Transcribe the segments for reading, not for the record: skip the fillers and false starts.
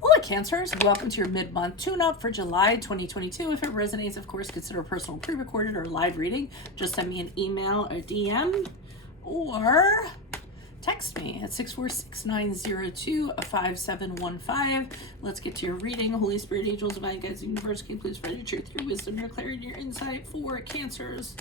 Hola Cancers, welcome to your mid-month tune-up for July 2022. If it resonates, of course, consider a personal pre-recorded or live reading. Just send me an email or DM or text me at 646-902-5715. Let's get to your reading. Holy Spirit, angels, divine guides, universe, can you please spread your truth, your wisdom, your clarity, your insight for Cancers.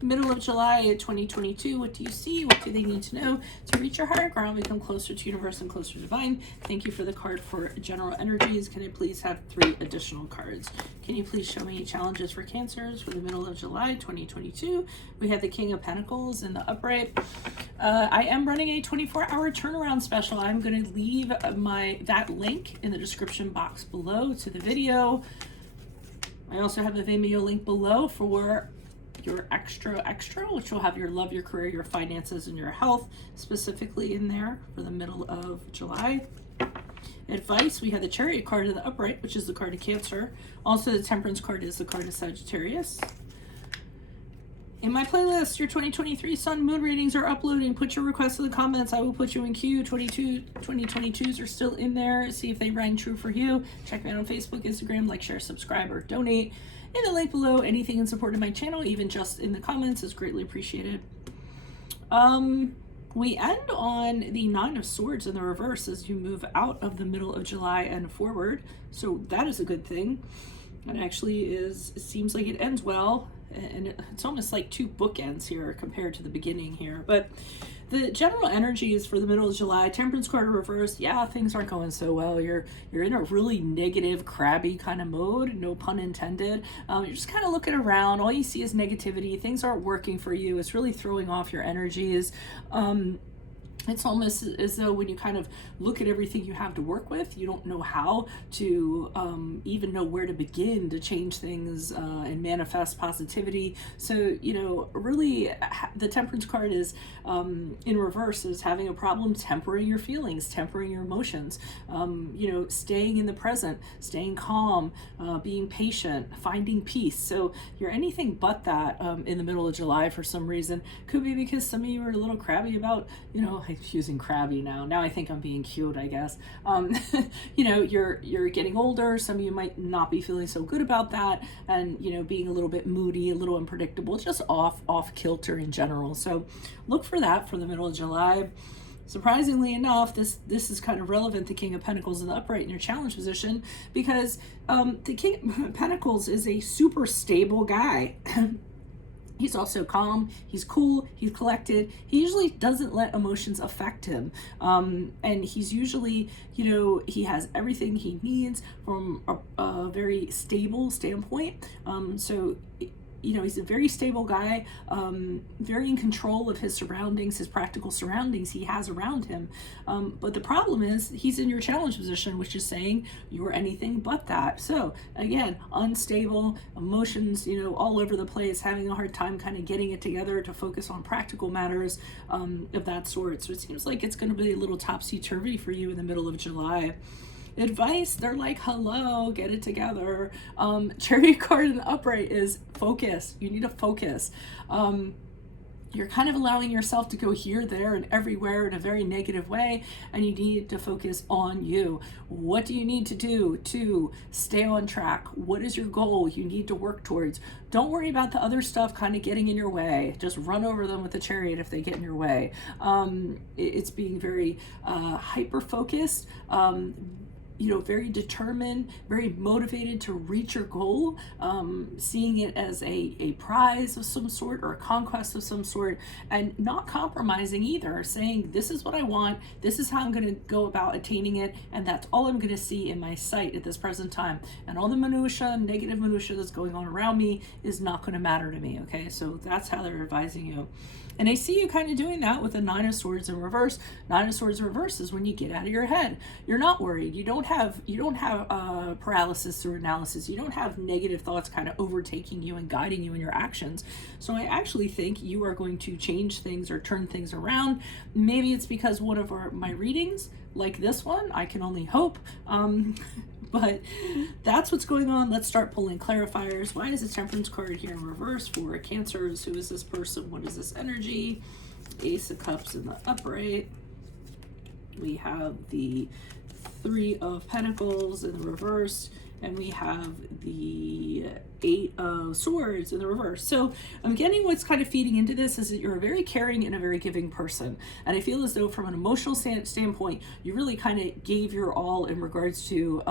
Middle of July 2022. What do you see? What do they need to know to reach your higher ground, become closer to universe and closer to divine? Thank you for the card for general energies. Can I please have 3 additional cards? Can you please show me challenges for Cancers for the middle of July 2022? We have the King of Pentacles in the upright. I am running a 24-hour turnaround special. I'm going to leave that link in the description box below to the video. I also have the Venmo link below for your extra, which will have your love, your career, your finances, and your health specifically in there for the middle of July. Advice, we have the Chariot card in the upright, which is the card of Cancer. Also, the Temperance card is the card of Sagittarius. In my playlist, your 2023 Sun Moon readings are uploading. Put your requests in the comments. I will put you in queue. 2022s are still in there. See if they rang true for you. Check me out on Facebook, Instagram, like, share, subscribe, or donate. In the link below, anything in support of my channel, even just in the comments, is greatly appreciated. We end on the 9 of Swords in the reverse as you move out of the middle of July and forward. So that is a good thing. It actually it seems like it ends well. And it's almost like 2 bookends here compared to the beginning here. But the general energy is for the middle of July. Temperance card reversed. Yeah, things aren't going so well. You're in a really negative, crabby kind of mode. No pun intended. You're just kind of looking around. All you see is negativity. Things aren't working for you. It's really throwing off your energies. It's almost as though when you kind of look at everything you have to work with, you don't know how to even know where to begin to change things and manifest positivity. So, really the Temperance card is in reverse, is having a problem tempering your feelings, tempering your emotions, staying in the present, staying calm, being patient, finding peace. So you're anything but that in the middle of July for some reason. Could be because some of you are a little crabby about, using crabby now. Now I think I'm being cute, I guess. You're getting older. Some of you might not be feeling so good about that, and being a little bit moody, a little unpredictable, just off kilter in general. So look for that for the middle of July. Surprisingly enough, this is kind of relevant, the King of Pentacles in the upright in your challenge position, because the King of Pentacles is a super stable guy. He's also calm, he's cool, he's collected. He usually doesn't let emotions affect him. And he's usually, he has everything he needs from a very stable standpoint. He's a very stable guy, very in control of his surroundings, his practical surroundings he has around him. But the problem is he's in your challenge position, which is saying you're anything but that. So again, unstable, emotions, all over the place, having a hard time kind of getting it together to focus on practical matters of that sort. So it seems like it's going to be a little topsy-turvy for you in the middle of July. Advice, they're like, hello, get it together. Chariot card in the upright is focus. You need to focus. You're kind of allowing yourself to go here, there, and everywhere in a very negative way, and you need to focus on you. What do you need to do to stay on track? What is your goal you need to work towards? Don't worry about the other stuff kind of getting in your way. Just run over them with the chariot if they get in your way. It's being very hyper-focused, very determined, very motivated to reach your goal, seeing it as a prize of some sort or a conquest of some sort, and not compromising either, saying this is what I want, this is how I'm going to go about attaining it, and that's all I'm going to see in my sight at this present time. And all the minutia, negative minutia that's going on around me is not going to matter to me, okay? So that's how they're advising you. And I see you kind of doing that with the 9 of Swords in reverse. 9 of Swords in reverse is when you get out of your head. You're not worried. You don't have paralysis through analysis. You don't have negative thoughts kind of overtaking you and guiding you in your actions. So I actually think you are going to change things or turn things around. Maybe it's because one of my readings, like this one, I can only hope. But that's what's going on. Let's start pulling clarifiers. Why is the Temperance card here in reverse for Cancers? Who is this person? What is this energy? Ace of Cups in the upright. We have the Three of Pentacles in the reverse, and we have the Eight of Swords in the reverse. So I'm getting what's kind of feeding into this is that you're a very caring and a very giving person. And I feel as though from an emotional standpoint, you really kind of gave your all in regards to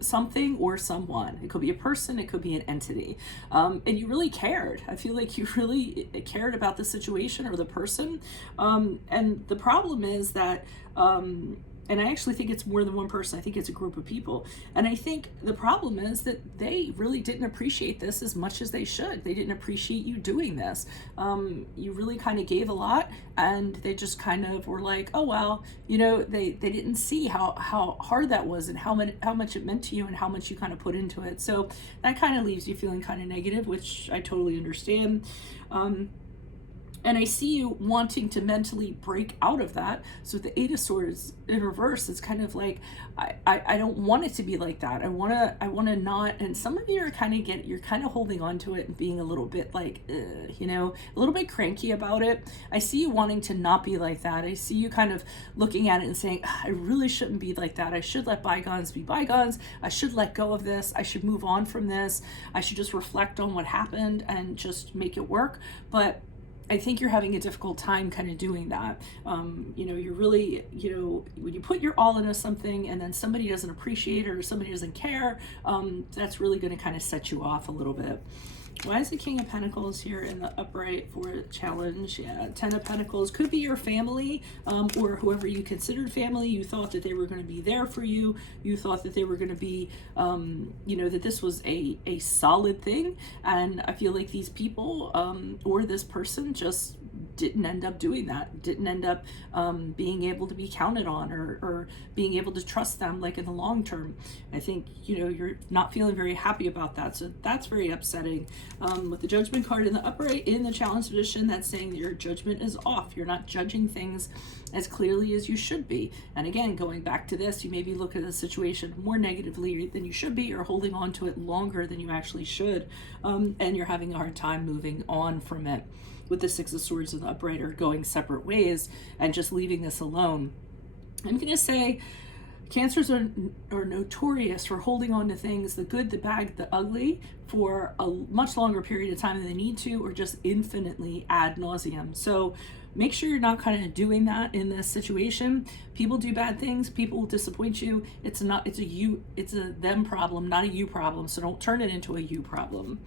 something or someone. It could be a person, it could be an entity. And you really cared. I feel like you really cared about the situation or the person. And the problem is that and I actually think it's more than one person. I think it's a group of people. And I think the problem is that they really didn't appreciate this as much as they should. They didn't appreciate you doing this. You really kind of gave a lot, and they just kind of were like, oh, well, you know, they didn't see how hard that was and how much it meant to you and how much you kind of put into it. So that kind of leaves you feeling kind of negative, which I totally understand. And I see you wanting to mentally break out of that. So the Eight of Swords in reverse, it's kind of like, I don't want it to be like that. I wanna not, and some of you are you're kind of holding on to it and being a little bit like, you know, a little bit cranky about it. I see you wanting to not be like that. I see you kind of looking at it and saying, I really shouldn't be like that. I should let bygones be bygones. I should let go of this. I should move on from this. I should just reflect on what happened and just make it work. But I think you're having a difficult time kind of doing that. You know, you're really, you know, when you put your all into something and then somebody doesn't appreciate it or somebody doesn't care, that's really going to kind of set you off a little bit. Why is the King of Pentacles here in the upright for challenge? Yeah, Ten of Pentacles could be your family, or whoever you considered family. You thought that they were going to be there for you. You thought that they were going to be, you know, that this was a solid thing. And I feel like these people, or this person just didn't end up doing that, didn't end up being able to be counted on or being able to trust them like in the long term. I think, you know, you're not feeling very happy about that. So that's very upsetting. With the Judgment card in the upright in the challenge position, that's saying that your judgment is off. You're not judging things as clearly as you should be. And again, going back to this, you maybe look at the situation more negatively than you should be, or holding on to it longer than you actually should. And you're having a hard time moving on from it. With the Six of Swords in the upright, or going separate ways and just leaving this alone. I'm going to say Cancers are notorious for holding on to things, the good, the bad, the ugly, for a much longer period of time than they need to, or just infinitely ad nauseum. So make sure you're not kind of doing that in this situation. People do bad things. People will disappoint you. It's a them problem, not a you problem. So don't turn it into a you problem.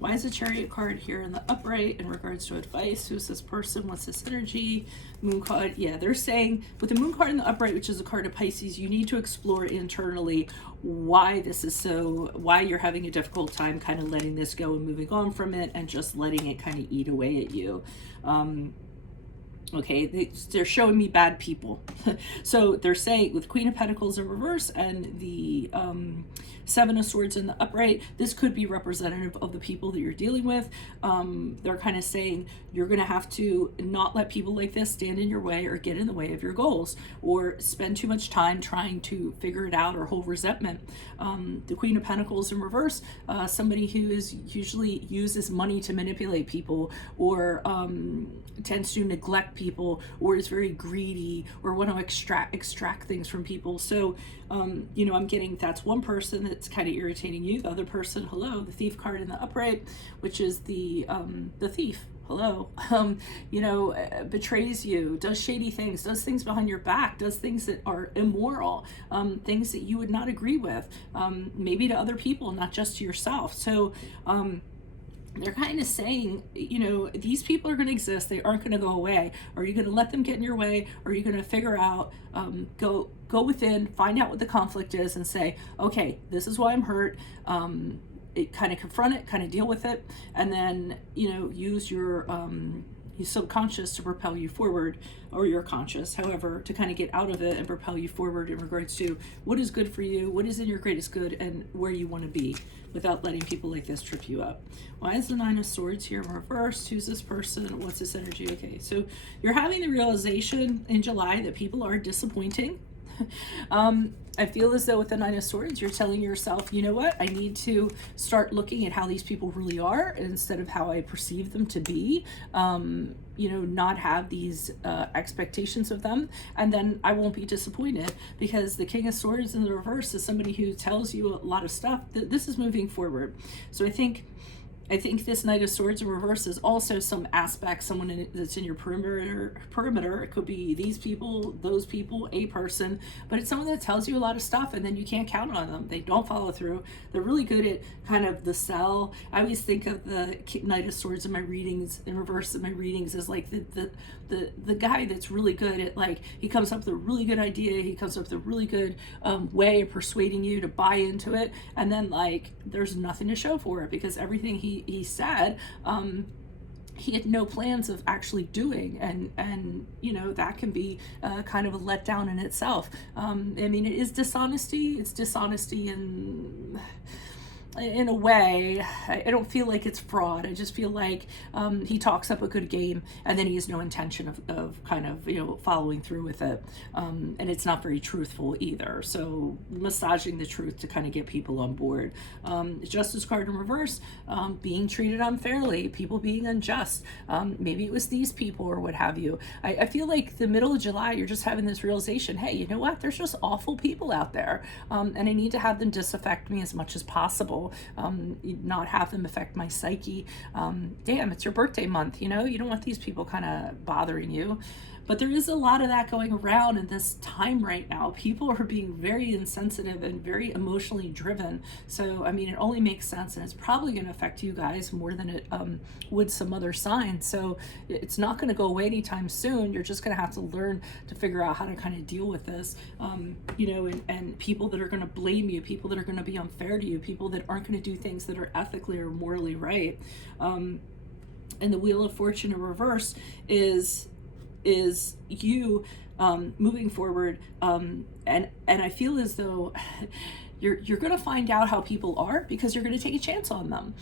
Why is the Chariot card here in the upright in regards to advice? Who's this person? What's this energy? Moon card. Yeah, they're saying with the Moon card in the upright, which is a card of Pisces, you need to explore internally why this is so, why you're having a difficult time kind of letting this go and moving on from it and just letting it kind of eat away at you. Okay, they're showing me bad people. So they're saying with Queen of Pentacles in reverse and the Seven of Swords in the upright, this could be representative of the people that you're dealing with. They're kind of saying you're going to have to not let people like this stand in your way or get in the way of your goals, or spend too much time trying to figure it out or hold resentment. The Queen of Pentacles in reverse, somebody who is usually uses money to manipulate people, or tends to neglect people, or is very greedy, or want to extract things from people. So you know, I'm getting that's one person that's kind of irritating you. The other person, hello, the Thief card in the upright, which is the thief. Hello, you know, betrays you, does shady things, does things behind your back, does things that are immoral, things that you would not agree with, maybe to other people, not just to yourself. So they're kind of saying, you know, these people are going to exist. They aren't going to go away. Are you going to let them get in your way? Or are you going to figure out, go within, find out what the conflict is and say, okay, this is why I'm hurt. It kind of confront it, kind of deal with it. And then, you know, use your subconscious to propel you forward, or your conscious, however, to kind of get out of it and propel you forward in regards to what is good for you, what is in your greatest good, and where you want to be, without letting people like this trip you up. Why is the Nine of Swords here in reverse? Who's this person? What's this energy? Okay, so you're having the realization in July that people are disappointing. I feel as though with the Nine of Swords, you're telling yourself, you know what, I need to start looking at how these people really are instead of how I perceive them to be. You know, not have these expectations of them, and then I won't be disappointed, because the King of Swords in the reverse is somebody who tells you a lot of stuff. This is moving forward. So I think this Knight of Swords in reverse is also some aspect, someone that's in your perimeter. It could be these people, those people, a person, but it's someone that tells you a lot of stuff and then you can't count on them. They don't follow through. They're really good at kind of the sell. I always think of the Knight of Swords in my readings, in reverse in my readings, as like the guy that's really good at, like, he comes up with a really good idea, he comes up with a really good way of persuading you to buy into it, and then like there's nothing to show for it, because everything he said, he had no plans of actually doing, and you know, that can be kind of a letdown in itself. I mean, it is dishonesty. It's dishonesty in a way. I don't feel like it's fraud. I just feel like he talks up a good game and then he has no intention of kind of, you know, following through with it. And it's not very truthful either. So massaging the truth to kind of get people on board. Justice card in reverse, being treated unfairly, people being unjust. Maybe it was these people or what have you. I feel like the middle of July, you're just having this realization, hey, you know what? There's just awful people out there. And I need to have them disaffect me as much as possible. Not have them affect my psyche. Damn, it's your birthday month, you know, you don't want these people kind of bothering you. But there is a lot of that going around in this time right now. People are being very insensitive and very emotionally driven. So, I mean, it only makes sense, and it's probably going to affect you guys more than it would some other signs. So it's not going to go away anytime soon. You're just going to have to learn to figure out how to kind of deal with this, you know, and people that are going to blame you, people that are going to be unfair to you, people that aren't going to do things that are ethically or morally right. And the Wheel of Fortune in reverse is you moving forward, and I feel as though you're going to find out how people are, because you're going to take a chance on them.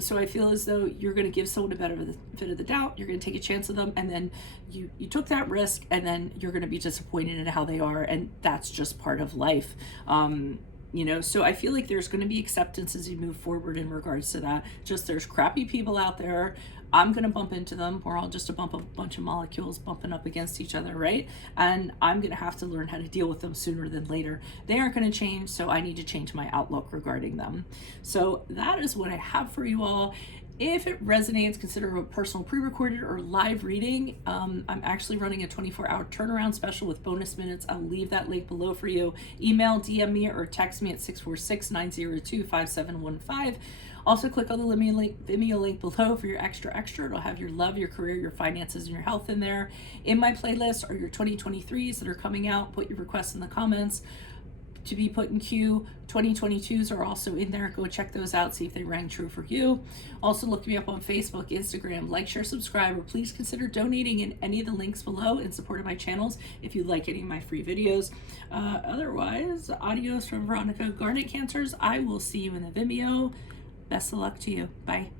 So I feel as though you're going to give someone a benefit of the doubt. You're going to take a chance of them, and then you took that risk, and then you're going to be disappointed in how they are, and that's just part of life. You know, so I feel like there's going to be acceptance as you move forward in regards to that. Just there's crappy people out there. I'm going to bump into them. We're all just a bunch of molecules bumping up against each other, right? And I'm going to have to learn how to deal with them sooner than later. They aren't going to change, so I need to change my outlook regarding them. So that is what I have for you all. If it resonates, consider a personal pre-recorded or live reading. I'm actually running a 24-hour turnaround special with bonus minutes. I'll leave that link below for you. Email, DM me, or text me at 646-902-5715. Also, click on the Vimeo link below for your extra. It'll have your love, your career, your finances, and your health in there. In my playlist are your 2023s that are coming out. Put your requests in the comments to be put in queue. 2022s are also in there. Go check those out, see if they rang true for you. Also, look me up on Facebook, Instagram. Like, share, subscribe, or please consider donating in any of the links below in support of my channels if you like any of my free videos. Otherwise, adios from Veronica Garnet Cancers. I will see you in the Vimeo. Best of luck to you. Bye.